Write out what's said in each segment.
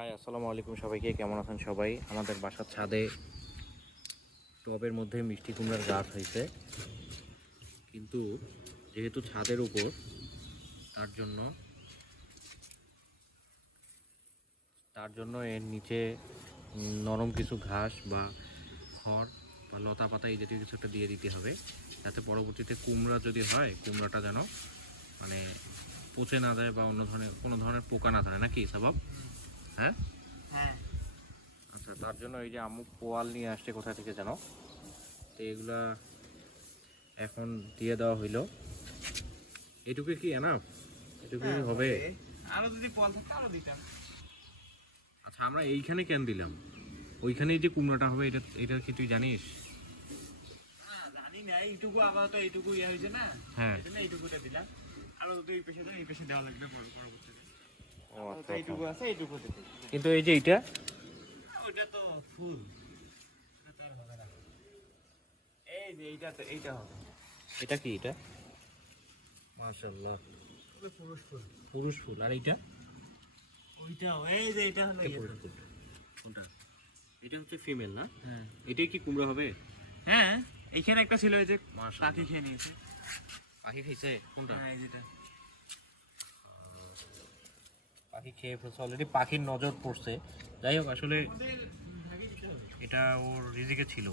High, আসসালামু আলাইকুম সবাইকে। কেমন আছেন সবাই? আমাদের বাসার ছাদে টবের মধ্যে মিষ্টি কুমড়ার গাছ হয়েছে, কিন্তু যেহেতু ছাদের উপর তার জন্য এর নিচে নরম কিছু ঘাস বা খড় বা লতা পাতা এই জাতীয় কিছু একটা দিয়ে দিতে হবে, যাতে পরবর্তীতে কুমড়া যদি হয় কুমড়াটা যেন মানে পচে না যায় বা কোনো ধরনের পোকা না ধরে, নাকি সবাব? হ্যাঁ হ্যাঁ। আচ্ছা, তার জন্য এই যে আম্মু পোয়াল নিয়ে আসছে কোথা থেকে যেন, তো এগুলা এখন দিয়ে দেওয়া হইলো। এটুকু কি এনাফ? এটুকু হবে? আরো যদি পল থাকতো আরো দিতাম। আচ্ছা, আমরা এইখানে কেন দিলাম? ওইখানেই যে কুমড়োটা হবে এটা কি তুই জানিস? জানি না, এইটুকু আপাতত এইটুকু ইয়ে হয়েছে না, হ্যাঁ, এই জন্য এইটুকুটা দিলাম। আরো যদি এই পেশে দেয় এই পেশে দেওয়া লাগবে পরবর্তীতে। ও আচ্ছা, এইটুকু আছে, এইটুকু দিতে। কিন্তু এই যে এইটা ওইটা তো ফুল, এটা তো আর হবে না। এই যে এইটা হবে। এটা কি? এটা মাশাআল্লাহ ওই পুরুষ ফুল। পুরুষ ফুল। আর এইটা ওইটা এই যে এটা হলো ইয়ে পুরুষ ফুল। ফুল। কোনটা? এটা হচ্ছে ফিমেল না? হ্যাঁ এটাই কি কুমড়া হবে? হ্যাঁ, এইখানে একটা ছিল ওই যে মাশাআল্লাহ। পাখি খেয়ে নিয়েছে। পাখি খেয়েছে? কোনটা? হ্যাঁ, এই যেটা। পাখি খেয়ে ফেলছে অলরেডি, পাখির নজর পড়ছে। যাই হোক, আসলে আমাদের ভাগে দিতে হবে। এটা ওর রিজিকে ছিল,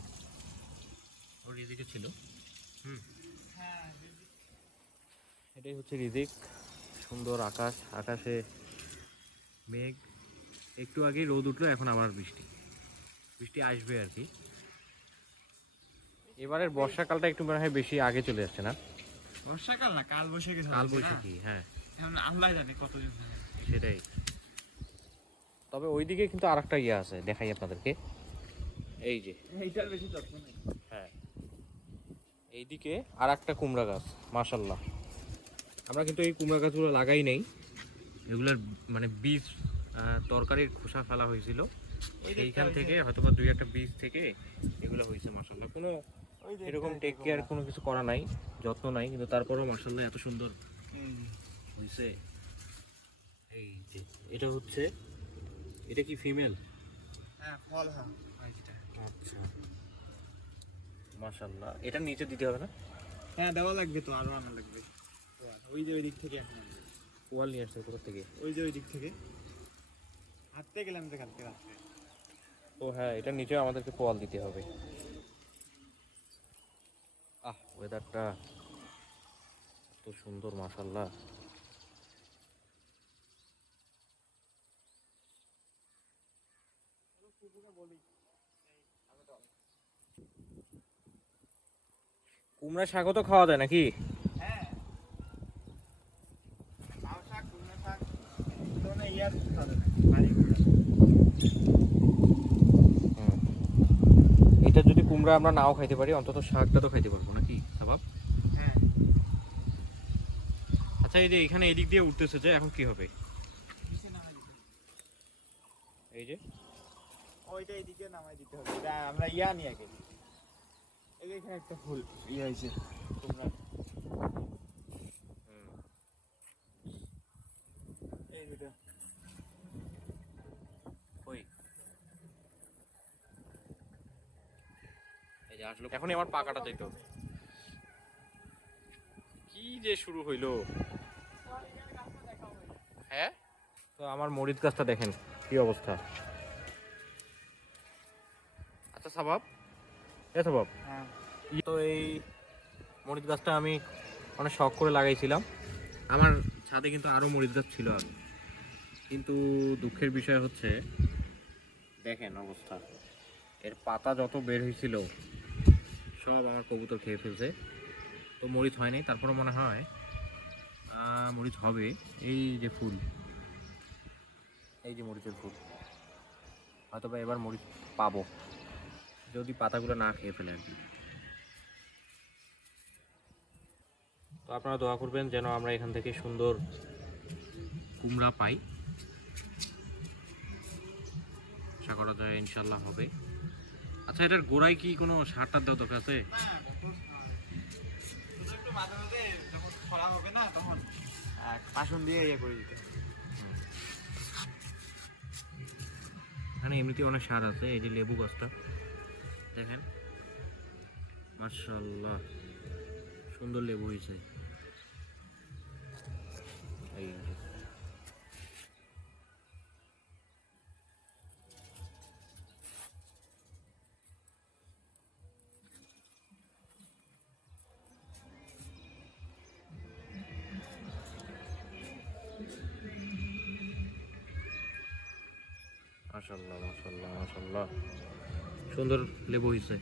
ওর রিজিকে ছিল। হ্যাঁ, এটাই হচ্ছে রিজিক। সুন্দর আকাশ, আকাশে মেঘ, একটু আগে রোদ উঠলো, এখন আবার বৃষ্টি। বৃষ্টি আসবে আর কি। এবারের বর্ষাকালটা একটু মনে হয় বেশি আগে চলে আসছে না? বর্ষাকাল না, কাল বৈশাখী। কাল বৈশাখী, হ্যাঁ এখন আল্লাহ জানে কতদিন ধরে। সেটাই। তবে ওইদিকে কিন্তু আর একটা ইয়ে আছে, দেখাই আপনাদেরকে। এই যে, এইটার বেশি যত্ন নেই। হ্যাঁ, এইদিকে আর একটা কুমড়া গাছ। মাশাল্লাহ, আমরা কিন্তু এই কুমড়া গাছগুলো লাগাই নাই, এগুলার মানে বীজ তরকারির খোসা ফেলা হয়েছিল, সেইখান থেকে হয়তো বা দুই একটা বীজ থেকে এগুলো হয়েছে। মাশাল্লাহ, কোনো এরকম টেক কেয়ার কোনো কিছু করা নাই, যত্ন নাই, কিন্তু তারপরেও মাশাল্লাহ এত সুন্দর হয়েছে। এই যে এটা হচ্ছে, এটা কি ফিমেল? হ্যাঁ, ফল হ্যাঁ এইটা। আচ্ছা, মাশাল্লাহ। এটা নিচে দিতে হবে না? হ্যাঁ, দেওয়া লাগবে তো, আরো আনা লাগবে। ওই যে ওই দিক থেকে এখন আনবে। পোয়াল নিয়ে আসছে কোথা থেকে? ওই যে ওই দিক থেকে হাঁটতে গেলাম যে কালকে রাত্রে। ও হ্যাঁ, এটা নিচে আমাদেরকে পোয়াল দিতে হবে। ওয়েদারটা এত সুন্দর, মাশাল্লাহ। কুমড়া শাকও তো খাওয়া যায় নাকি? হ্যাঁ, লাউ শাক, কুমড়ো শাক, তো না ইয়ার খাওয়া যায় না, বাড়ি ঘোড়া। এটা যদি কুমড়া আমরা নাও খাইতে পারি, অন্তত শাকটা তো খাইতে পারবো নাকি সাবাব? হ্যাঁ, আচ্ছা, এই যে এখানে এদিক দিয়ে উঠতেছে যে, এখন কি হবে? নিচে নামাই দিতে হবে। এই যে ওইটা এইদিকে নামাই দিতে হবে। এটা আমরা ইয়া নিয়ে আগে। এই যে এখানে একটা ফুল ইয়ে হয়েছে কুমড়া। এই দুটো ওই এই যে আসলো, এখনই আমার পা কাটা যাইতো। কি যে শুরু হইলো! হ্যাঁ, তো আমার মরিচ গাছটা দেখেন কি অবস্থা। আচ্ছা সাবাব, সাবাব, হ্যাঁ, তো এই মরিচ গাছটা আমি অনেক শখ করে লাগাইছিলাম। আমার ছাদে কিন্তু আরো মরিচ গাছ ছিল আগে, কিন্তু দুঃখের বিষয় হচ্ছে দেখেন অবস্থা, এর পাতা যত বের হয়েছিল সব আমার কবুতর খেয়ে ফেলছে। তো মরিচ হয়নি, তারপরে মনে হয় মরিচ হবে। এই যে ফুল, এই যে মরিচের ফুল, হয়তো বা এবার মরিচ পাবো যদি পাতাগুলো না খেয়ে ফেলে আর কি। তো আপনারা দোয়া করবেন যেন আমরা এখান থেকে সুন্দর কুমড়া পাই। আশা করা যায় ইনশাল্লাহ হবে। আচ্ছা, এটার গোড়ায় কি কোনো সার টার দেওয়া দরকার আছে? শুধু একটু মাঝে মাঝে যখন খরা হবে না তখন পাসন দিয়ে ইয়ে করে দিতে হবে। এখানে এমনিতেই অনেক স্বাদ আছে। এই যে লেবু গাছটা দেখেন, মাশাআল্লাহ সুন্দর লেবু হয়েছে। এই যে মাশাআল্লাহ মাশাআল্লাহ মাশাআল্লাহ সুন্দর লেবু হয়েছে।